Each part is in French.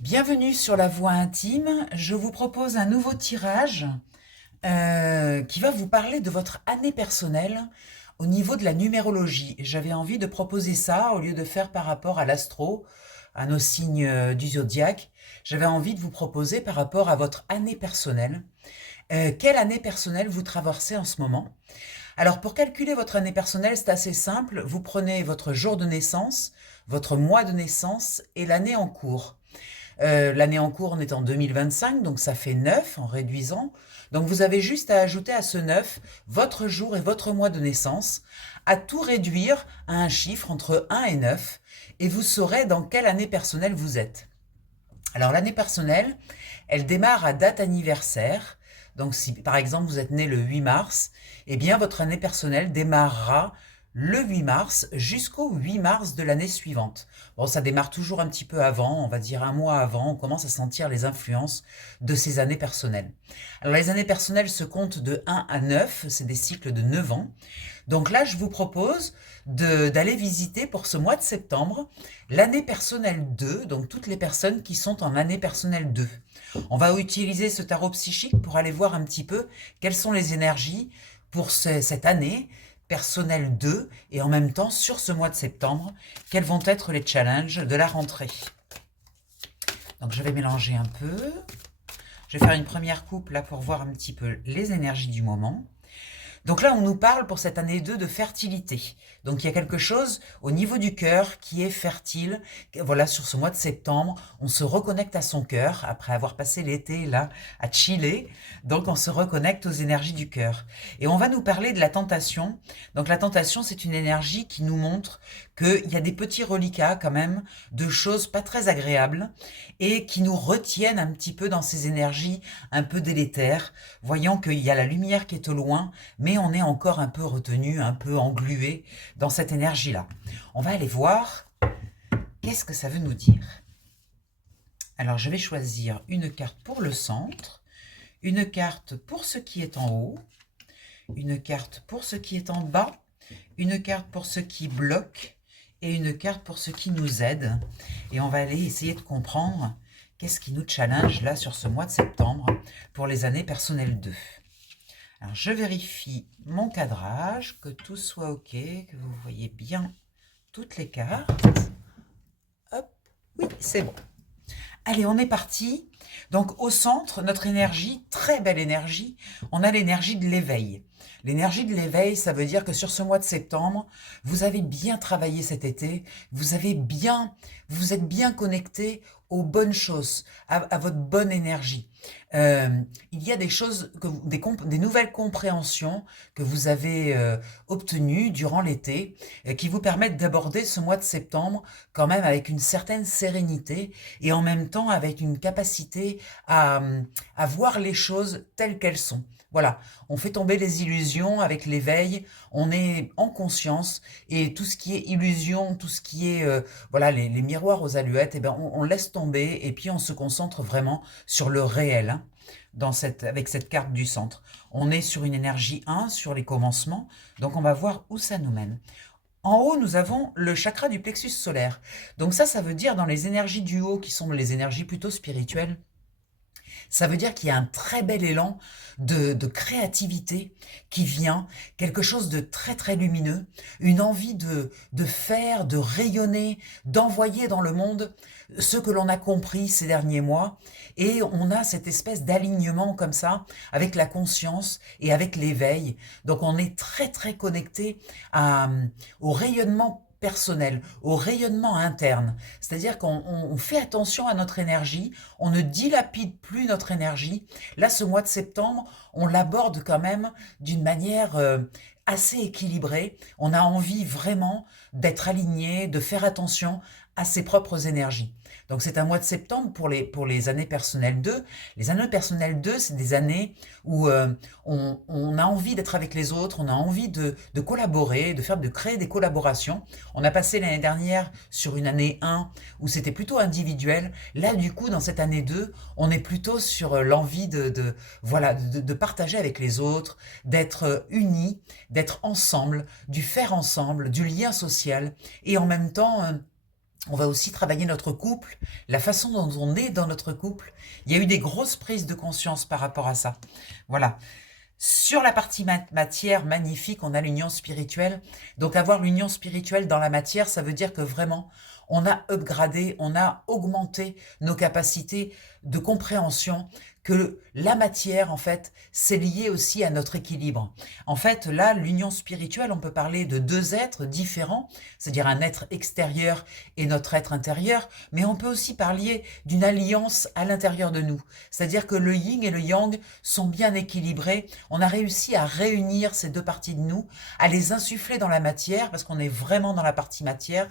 Bienvenue sur la voie intime. Je vous propose un nouveau tirage qui va vous parler de votre année personnelle au niveau de la numérologie. J'avais envie de proposer ça au lieu de faire par rapport à l'astro, à nos signes du zodiaque. J'avais envie de vous proposer par rapport à votre année personnelle. Quelle année personnelle vous traversez en ce moment? Alors pour calculer votre année personnelle, c'est assez simple. Vous prenez votre jour de naissance, votre mois de naissance et l'année en cours. L'année en cours, on est en 2025, donc ça fait 9 en réduisant. Donc vous avez juste à ajouter à ce 9 votre jour et votre mois de naissance, à tout réduire à un chiffre entre 1 et 9, et vous saurez dans quelle année personnelle vous êtes. Alors l'année personnelle, elle démarre à date anniversaire. Donc si par exemple vous êtes né le 8 mars, eh bien votre année personnelle démarrera le 8 mars jusqu'au 8 mars de l'année suivante. Bon, ça démarre toujours un petit peu avant, on va dire un mois avant, on commence à sentir les influences de ces années personnelles. Alors les années personnelles se comptent de 1 à 9, c'est des cycles de 9 ans. Donc là, je vous propose d'aller visiter pour ce mois de septembre l'année personnelle 2, donc toutes les personnes qui sont en année personnelle 2. On va utiliser ce tarot psychique pour aller voir un petit peu quelles sont les énergies pour cette année personnelle 2 et en même temps sur ce mois de septembre, quels vont être les challenges de la rentrée. Donc je vais mélanger un peu. Je vais faire une première coupe là pour voir un petit peu les énergies du moment. Donc là, on nous parle pour cette année 2 de fertilité. Donc il y a quelque chose au niveau du cœur qui est fertile. Voilà, sur ce mois de septembre, on se reconnecte à son cœur après avoir passé l'été là à chiller. Donc on se reconnecte aux énergies du cœur. Et on va nous parler de la tentation. Donc la tentation, c'est une énergie qui nous montre qu'il y a des petits reliquats quand même de choses pas très agréables et qui nous retiennent un petit peu dans ces énergies un peu délétères, voyant qu'il y a la lumière qui est au loin, mais on est encore un peu retenu, un peu englué dans cette énergie-là. On va aller voir qu'est-ce que ça veut nous dire. Alors je vais choisir une carte pour le centre, une carte pour ce qui est en haut, une carte pour ce qui est en bas, une carte pour ce qui bloque et une carte pour ce qui nous aide. Et on va aller essayer de comprendre qu'est-ce qui nous challenge là sur ce mois de septembre pour les années personnelles 2. Alors, je vérifie mon cadrage, que tout soit OK, que vous voyez bien toutes les cartes. Hop, oui, c'est bon. Allez, on est parti. Donc, au centre, notre énergie, très belle énergie, on a l'énergie de l'éveil. L'énergie de l'éveil, ça veut dire que sur ce mois de septembre, vous avez bien travaillé cet été, vous êtes bien connecté aux bonnes choses, à votre bonne énergie. Il y a des choses, des nouvelles compréhensions que vous avez obtenues durant l'été qui vous permettent d'aborder ce mois de septembre quand même avec une certaine sérénité et en même temps avec une capacité à voir les choses telles qu'elles sont. Voilà, on fait tomber les illusions avec l'éveil, on est en conscience et tout ce qui est illusion, tout ce qui est voilà les miroirs aux aluettes, eh ben on laisse tomber et puis on se concentre vraiment sur le réel hein, avec cette carte du centre. On est sur une énergie 1, sur les commencements, donc on va voir où ça nous mène. En haut, nous avons le chakra du plexus solaire. Donc ça veut dire dans les énergies du haut, qui sont les énergies plutôt spirituelles, ça veut dire qu'il y a un très bel élan de créativité qui vient, quelque chose de très très lumineux, une envie de faire, de rayonner, d'envoyer dans le monde ce que l'on a compris ces derniers mois. Et on a cette espèce d'alignement comme ça, avec la conscience et avec l'éveil. Donc on est très très connecté au rayonnement personnel, au rayonnement interne. C'est-à-dire qu'on fait attention à notre énergie, on ne dilapide plus notre énergie. Là, ce mois de septembre, on l'aborde quand même d'une manière assez équilibrée. On a envie vraiment d'être aligné, de faire attention à ses propres énergies. Donc c'est un mois de septembre pour les années personnelles 2. Les années personnelles 2, c'est des années où on a envie d'être avec les autres, on a envie de collaborer, de créer des collaborations. On a passé l'année dernière sur une année 1 où c'était plutôt individuel. Là, du coup, dans cette année 2, on est plutôt sur l'envie voilà, de partager avec les autres, d'être unis, d'être ensemble, du faire ensemble, du lien social. Et en même temps, on va aussi travailler notre couple, la façon dont on est dans notre couple. Il y a eu des grosses prises de conscience par rapport à ça. Voilà. Sur la partie matière, magnifique, on a l'union spirituelle. Donc avoir l'union spirituelle dans la matière, ça veut dire que vraiment, on a upgradé, on a augmenté nos capacités de compréhension, que la matière, en fait, c'est lié aussi à notre équilibre. En fait, là, l'union spirituelle, on peut parler de deux êtres différents, c'est-à-dire un être extérieur et notre être intérieur, mais on peut aussi parler d'une alliance à l'intérieur de nous. C'est-à-dire que le yin et le yang sont bien équilibrés. On a réussi à réunir ces deux parties de nous, à les insuffler dans la matière, parce qu'on est vraiment dans la partie matière.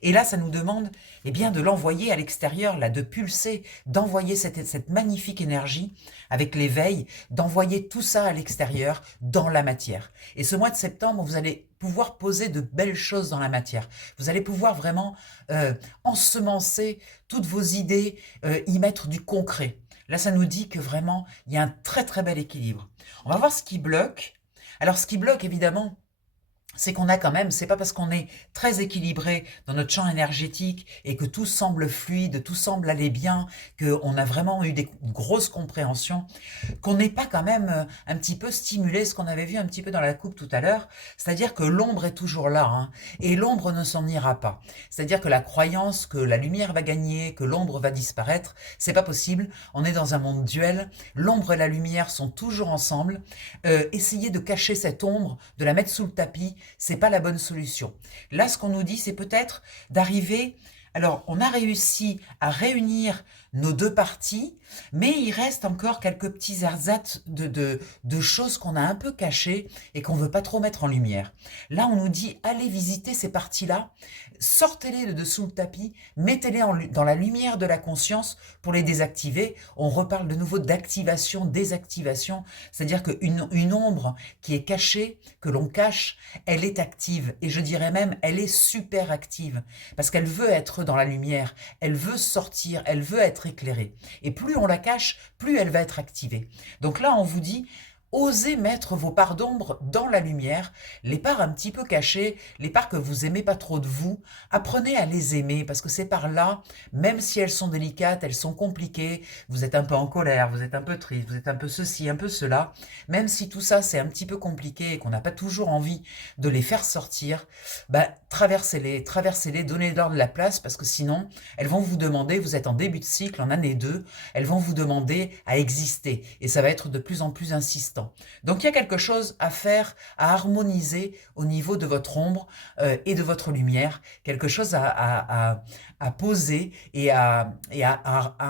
Et là, ça nous demande eh bien, de l'envoyer à l'extérieur, là, de pulser, d'envoyer cette magnifique énergie avec l'éveil, d'envoyer tout ça à l'extérieur, dans la matière. Et ce mois de septembre, vous allez pouvoir poser de belles choses dans la matière. Vous allez pouvoir vraiment ensemencer toutes vos idées, y mettre du concret. Là, ça nous dit que vraiment, il y a un très très bel équilibre. On va voir ce qui bloque. Alors, ce qui bloque, évidemment, c'est qu'on a quand même, c'est pas parce qu'on est très équilibré dans notre champ énergétique et que tout semble fluide, tout semble aller bien, qu'on a vraiment eu des grosses compréhensions, qu'on n'est pas quand même un petit peu stimulé, ce qu'on avait vu un petit peu dans la coupe tout à l'heure, c'est-à-dire que l'ombre est toujours là, hein, et l'ombre ne s'en ira pas. C'est-à-dire que la croyance que la lumière va gagner, que l'ombre va disparaître, c'est pas possible. On est dans un monde duel, l'ombre et la lumière sont toujours ensemble. Essayez de cacher cette ombre, de la mettre sous le tapis, c'est pas la bonne solution. Là, ce qu'on nous dit, c'est peut-être d'arriver. Alors, on a réussi à réunir nos deux parties, mais il reste encore quelques petits ersatz de choses qu'on a un peu cachées et qu'on ne veut pas trop mettre en lumière. Là, on nous dit, allez visiter ces parties-là, sortez-les de dessous le tapis, mettez-les dans la lumière de la conscience pour les désactiver. On reparle de nouveau d'activation, désactivation, c'est-à-dire qu'une ombre qui est cachée, que l'on cache, elle est active, et je dirais même, elle est super active, parce qu'elle veut être dans la lumière, elle veut sortir, elle veut être éclairée. Et plus on la cache, plus elle va être activée. Donc là, on vous dit, osez mettre vos parts d'ombre dans la lumière, les parts un petit peu cachées, les parts que vous aimez pas trop de vous, apprenez à les aimer, parce que ces parts-là, même si elles sont délicates, elles sont compliquées, vous êtes un peu en colère, vous êtes un peu triste, vous êtes un peu ceci, un peu cela, même si tout ça c'est un petit peu compliqué et qu'on n'a pas toujours envie de les faire sortir, bah, traversez-les, donnez-leur de la place, parce que sinon, elles vont vous demander, vous êtes en début de cycle, en année 2, elles vont vous demander à exister, et ça va être de plus en plus insistant. Donc il y a quelque chose à faire, à harmoniser au niveau de votre ombre et de votre lumière, quelque chose à poser et à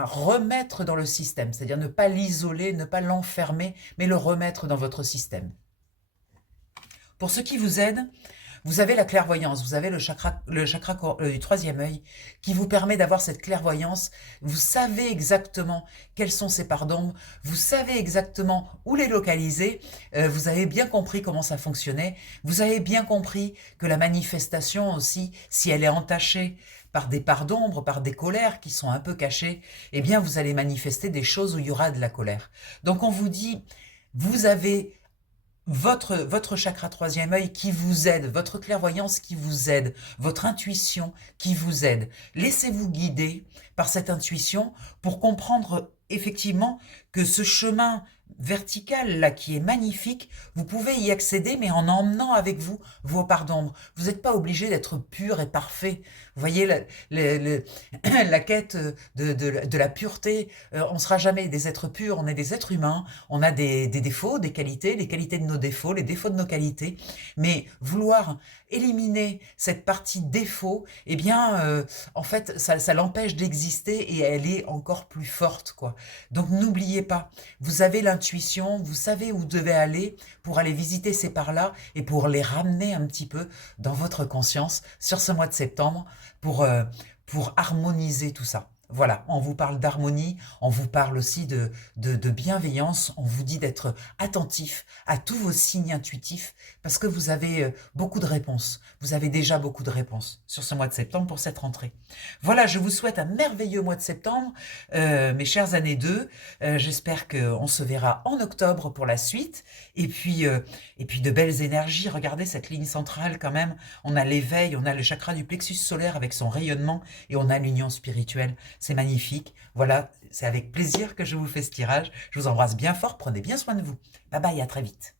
remettre dans le système, c'est-à-dire ne pas l'isoler, ne pas l'enfermer, mais le remettre dans votre système. Pour ce qui vous aide, vous avez la clairvoyance, vous avez le chakra du troisième œil qui vous permet d'avoir cette clairvoyance. Vous savez exactement quelles sont ces parts d'ombre, vous savez exactement où les localiser, vous avez bien compris comment ça fonctionnait, vous avez bien compris que la manifestation aussi, si elle est entachée par des parts d'ombre, par des colères qui sont un peu cachées, eh bien vous allez manifester des choses où il y aura de la colère. Donc on vous dit, vous avez votre chakra troisième œil qui vous aide, votre clairvoyance qui vous aide, votre intuition qui vous aide. Laissez-vous guider par cette intuition pour comprendre effectivement que ce chemin vertical là qui est magnifique, vous pouvez y accéder mais en emmenant avec vous vos parts d'ombre. Vous n'êtes pas obligé d'être pur et parfait. Vous voyez la quête de la pureté, on ne sera jamais des êtres purs, on est des êtres humains, on a des défauts, des qualités, les qualités de nos défauts, les défauts de nos qualités, mais vouloir éliminer cette partie défaut, eh bien, en fait, ça l'empêche d'exister et elle est encore plus forte, quoi. Donc n'oubliez pas, vous avez l'intuition, vous savez où vous devez aller pour aller visiter ces parts-là et pour les ramener un petit peu dans votre conscience sur ce mois de septembre pour harmoniser tout ça. Voilà, on vous parle d'harmonie, on vous parle aussi de bienveillance, on vous dit d'être attentif à tous vos signes intuitifs parce que vous avez beaucoup de réponses. Vous avez déjà beaucoup de réponses sur ce mois de septembre pour cette rentrée. Voilà, je vous souhaite un merveilleux mois de septembre, mes chères années 2. J'espère qu'on se verra en octobre pour la suite. Et puis de belles énergies. Regardez cette ligne centrale quand même. On a l'éveil, on a le chakra du plexus solaire avec son rayonnement et on a l'union spirituelle. C'est magnifique. Voilà, c'est avec plaisir que je vous fais ce tirage. Je vous embrasse bien fort. Prenez bien soin de vous. Bye bye, à très vite.